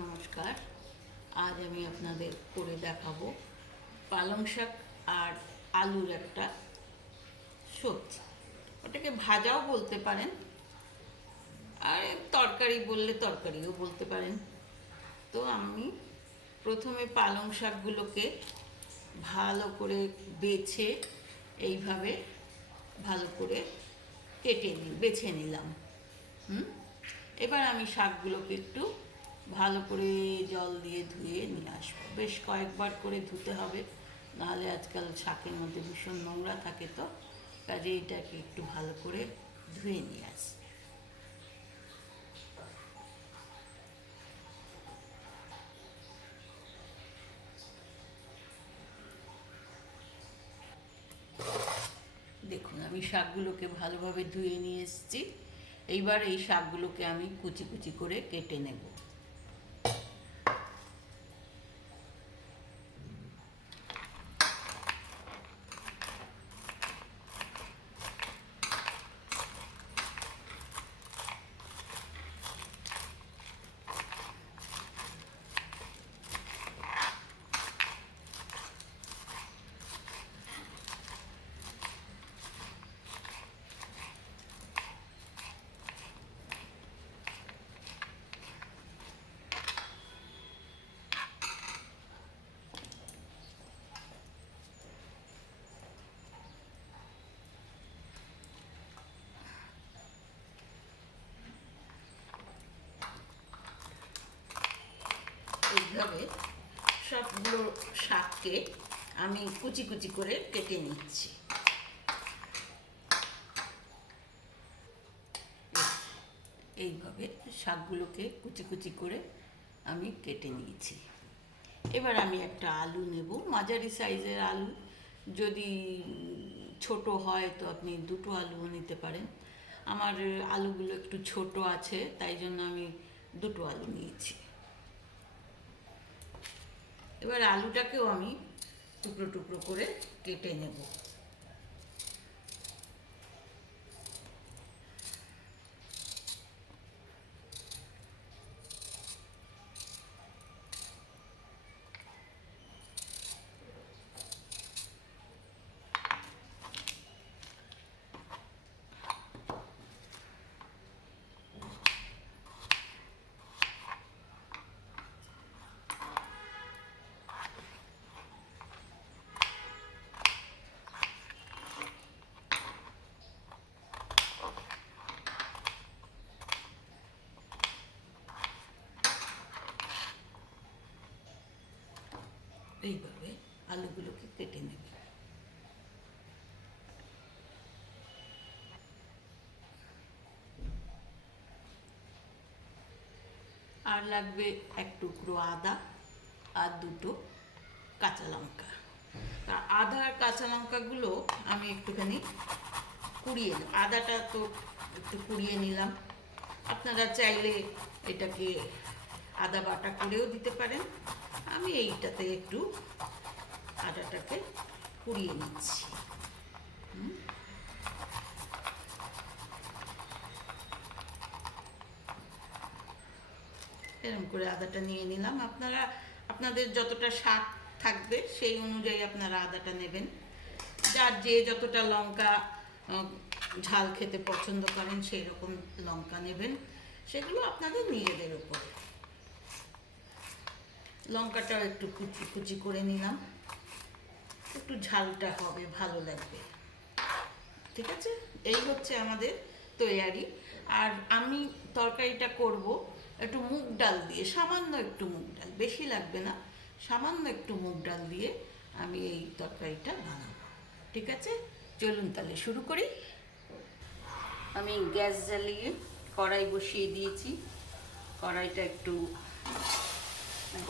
নমস্কার। আজ আমি আপনাদের করে দেখাবো পালং শাক আর আলুর একটা সবজি। ওটাকে ভাজাও বলতে পারেন, আর তরকারি বললে তরকারিও বলতে পারেন। তো আমি প্রথমে পালং শাকগুলোকে ভালো করে বেছে এইভাবে ভালো করে বেছে নিলাম। এবার আমি শাকগুলোকে একটু ভালো করে জল দিয়ে ধুয়ে নিয়ে আসবো। বেশ কয়েকবার করে ধুতে হবে, নাহলে আজকাল শাকের মধ্যে ভীষণ নোংরা থাকে, তো কাজে এটাকে একটু ভালো করে ধুয়ে নিয়ে আসি। দেখুন, আমি শাকগুলোকে ভালোভাবে ধুয়ে নিয়ে এসেছি। এইবার এই শাকগুলোকে আমি কুচি কুচি করে কেটে নেব। এইভাবে সবগুলো শাককে আমি কুচি কুচি করে কেটে নিচ্ছি। এইভাবে শাকগুলোকে কুচি কুচি করে আমি কেটে নিয়েছি। এবার আমি একটা আলু নেব, মাঝারি সাইজের আলু। যদি ছোট হয় তো আপনি দুটো আলুও নিতে পারেন। আমার আলুগুলো একটু ছোট আছে, তাই জন্য আমি দুটো আলু নিয়েছি। এবার আলুটাকেও আমি টুকরো টুকরো করে কেটে নেব। এইভাবে আলুগুলোকে কেটে নেব। আর লাগবে এক টুকরো আদা আর দুটো কাঁচা লঙ্কা। আদা আর কাঁচা লঙ্কাগুলো আমি একটুখানি কুড়িয়ে নেব। আদাটা তো একটু কুড়িয়ে নিলাম। আপনারা চাইলে এটাকে আদা বাটা করেও দিতে পারেন। আমি এইটাতে একটু আদাটাকে কুড়িয়ে নিচ্ছি। এরকম করে আদাটা নিয়ে নিলাম। আপনাদের যতটা শাক থাকবে সেই অনুযায়ী আপনারা আদাটা নেবেন। যার যে যতটা লঙ্কা ঝাল খেতে পছন্দ করেন সেই রকম লঙ্কা নেবেন, সেগুলো আপনাদের নিজেদের উপরে। লঙ্কাটাও একটু কুচি কুচি করে নিলাম, একটু ঝালটা হবে, ভালো লাগবে। ঠিক আছে, এই হচ্ছে আমাদের তৈয়ারি। আর আমি তরকারিটা করব একটু মুগ ডাল দিয়ে, সামান্য একটু মুগ ডাল, বেশি লাগবে না, সামান্য একটু মুগ ডাল দিয়ে আমি এই তরকারিটা বানাবো। ঠিক আছে, চলুন তাহলে শুরু করি। আমি গ্যাস জ্বালিয়ে কড়াই বসিয়ে দিয়েছি। কড়াইটা একটু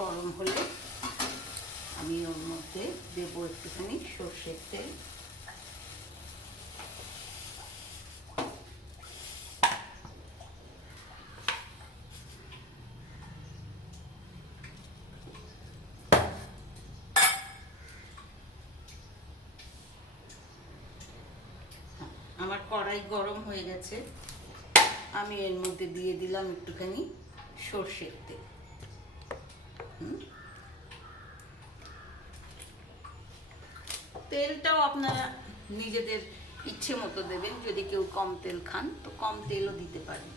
গরম হলে আমি ওর মধ্যে দেবো একটুখানি সর্ষের তেল। আমার কড়াই গরম হয়ে গেছে, আমি এর মধ্যে দিয়ে দিলাম একটুখানি সর্ষের তেল। তেলটাও আপনারা নিজেদের ইচ্ছে মতো দেবেন, যদি কেউ কম তেল খান তো কম তেলও দিতে পারেন।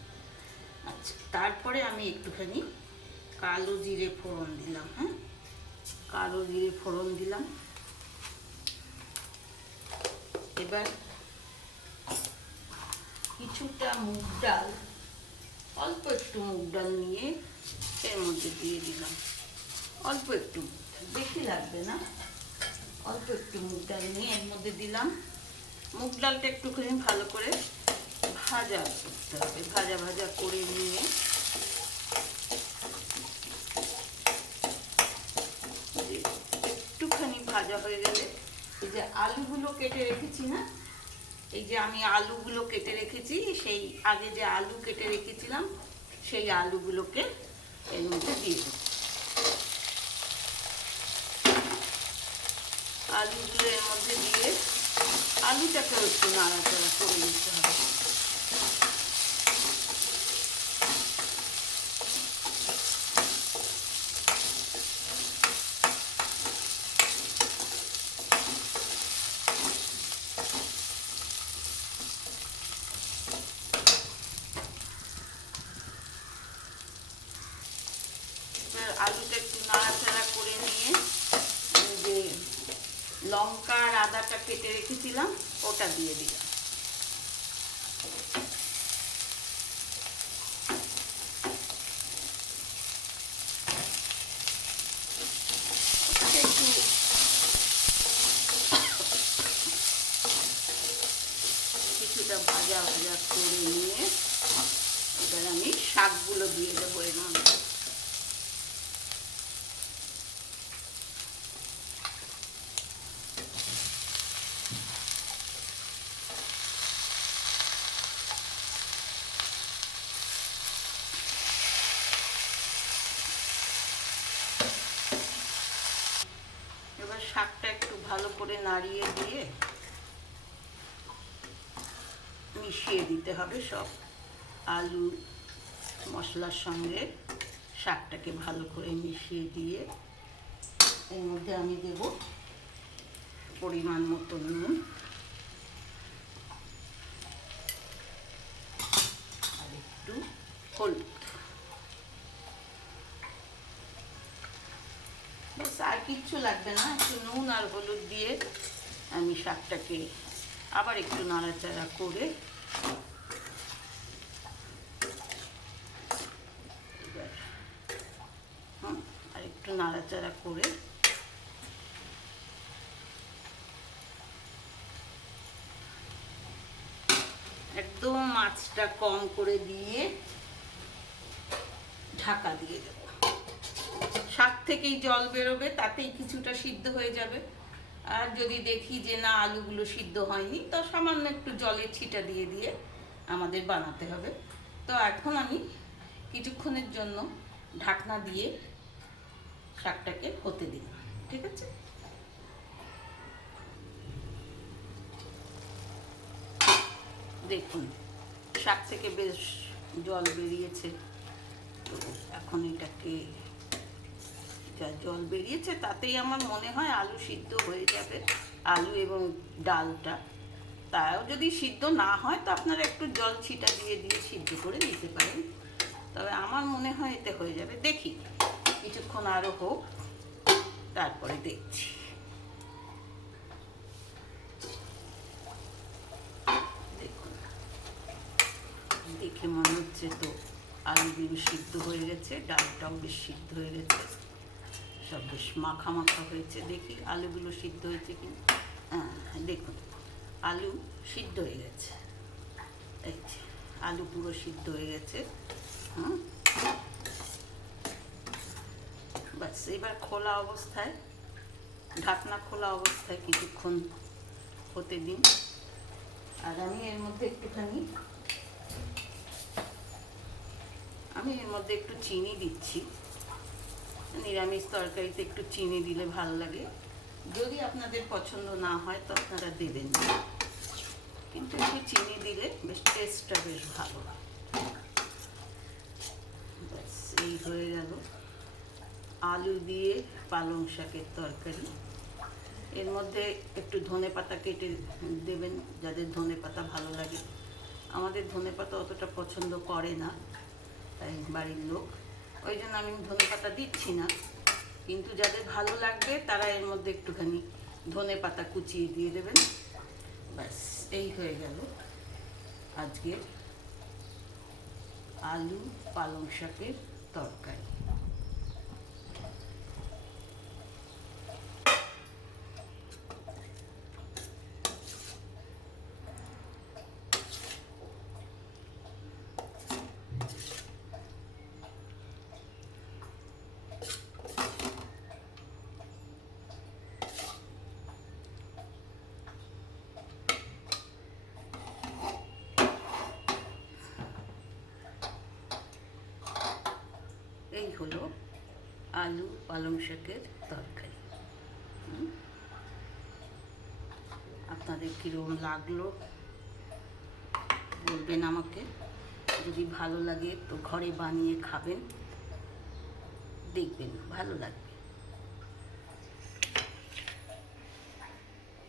আচ্ছা, তারপরে আমি একটুখানি কালো জিরে ফোড়ন দিলাম। হ্যাঁ, কালো জিরে ফোড়ন দিলাম। এবার কিছুটা মুগ ডাল, অল্প একটু মুগ ডাল নিয়ে এর মধ্যে দিয়ে দিলাম। অল্প একটু, বেশি লাগবে না, অল্প একটু মুগ ডাল নিয়ে এর মধ্যে দিলাম। মুগ ডালটা একটুখানি ভালো করে ভাজা করতে হবে, ভাজা ভাজা করে নিয়ে একটুখানি ভাজা হয়ে গেলে এই যে আলুগুলো কেটে রেখেছি না, এই যে আমি আলুগুলো কেটে রেখেছি, সেই আগে যে আলু কেটে রেখেছিলাম সেই আলুগুলোকে এর মধ্যে দিয়ে দেব। আলুগুলো এর মধ্যে দিয়ে আলুটাকে একটু নাড়াচাড়া করে দিতে হবে। আলুটা একটু নাড়াচাড়া করে নিয়ে যে লঙ্কা আর আদাটা কেটে রেখেছিলাম ওটা দিয়ে দিলাম। একটু কিছুটা ভাজা ভাজা করে নিয়ে এবার আমি শাকগুলো দিয়ে দেবো এর মধ্যে। এবার শাকটা একটু ভালো করে নাড়িয়ে দিয়ে মিশিয়ে দিতে হবে সব আলু মশলার সঙ্গে। শাকটাকে ভালো করে মিশিয়ে দিয়ে এর মধ্যে আমি দেব পরিমাণ মতো নুন আর একটু হলুদ। বাস, আর কিচ্ছু লাগবে না, একটু নুন আর হলুদ দিয়ে আমি শাকটাকে আবার একটু নাড়াচাড়া করে এবার আর একটু নাড়াচাড়া করে একদম মাছটা কম করে দিয়ে ঢাকা দিয়ে দেব। শাক থেকেই জল বেরোবে, তাতেই কিছুটা সিদ্ধ হয়ে যাবে। আর যদি দেখি যে না আলুগুলো সিদ্ধ হয়নি তো সামান্য একটু জলের ছিটা দিয়ে দিয়ে আমাদের বানাতে হবে। তো এখন আমি কিছুক্ষণের জন্য ঢাকনা দিয়ে শাকটাকে হতে দিই, ঠিক আছে? দেখুন শাক থেকে বেশ জল বেরিয়েছে। তো এখন এটাকে, যা জল বেরিয়েছে তাতেই আমার মনে হয় আলু সিদ্ধ হয়ে যাবে, আলু এবং ডালটা। তাও যদি সিদ্ধ না হয় তো আপনারা একটু জল ছিটা দিয়ে দিয়ে সিদ্ধ করে নিতে পারেন, তবে আমার মনে হয় এতে হয়ে যাবে। দেখি কিছুক্ষণ আরও হোক, তারপরে দেখছি। দেখুন দেখে মনে হচ্ছে তো আলুগুলো সিদ্ধ হয়ে গেছে, ডালটাও বেশ সিদ্ধ হয়ে গেছে, সব বেশ মাখা মাখা হয়েছে। দেখি আলুগুলো সিদ্ধ হয়েছে কি। হ্যাঁ, দেখুন আলু সিদ্ধ হয়ে গেছে, এই যে আলু পুরো সিদ্ধ হয়ে গেছে। ব্যাস, এবার খোলা অবস্থায়, ঢাকনা খোলা অবস্থায় কিছুক্ষণ হতে দিন। আর আমি এর মধ্যে একটু চিনি দিচ্ছি। নিরামিষ তরকারিতে একটু চিনি দিলে ভালো লাগে। যদি আপনাদের পছন্দ না হয় তো আপনারা দেবেন না, কিন্তু একটু চিনি দিলে বেশ টেস্টটা বেশ ভালো হয়। ব্যাস, এই হয়ে গেল। আলু দিয়ে পালং শাকের তরকারি। এর মধ্যে একটু ধনেপাতা কেটে দেবেন যাদের ধনেপাতা ভালো লাগে। আমাদের ধনেপাতা অতটা পছন্দ করে না তাই বাড়ির লোক, ওই জন্য আমি ধনেপাতা দিচ্ছি না। কিন্তু যাদের ভালো লাগবে তারা এর মধ্যে একটুখানি ধনেপাতা কুচিয়ে দিয়ে দেবেন। ব্যাস, এই হয়ে গেল আজকের আলু পালং শাকের তরকারি। এই হলো আলু পালং শাকের তরকারি। আপনাদের কীরকম লাগলো বলবেন আমাকে। যদি ভালো লাগে তো ঘরে বানিয়ে খাবেন, দেখবেন ভালো লাগবে।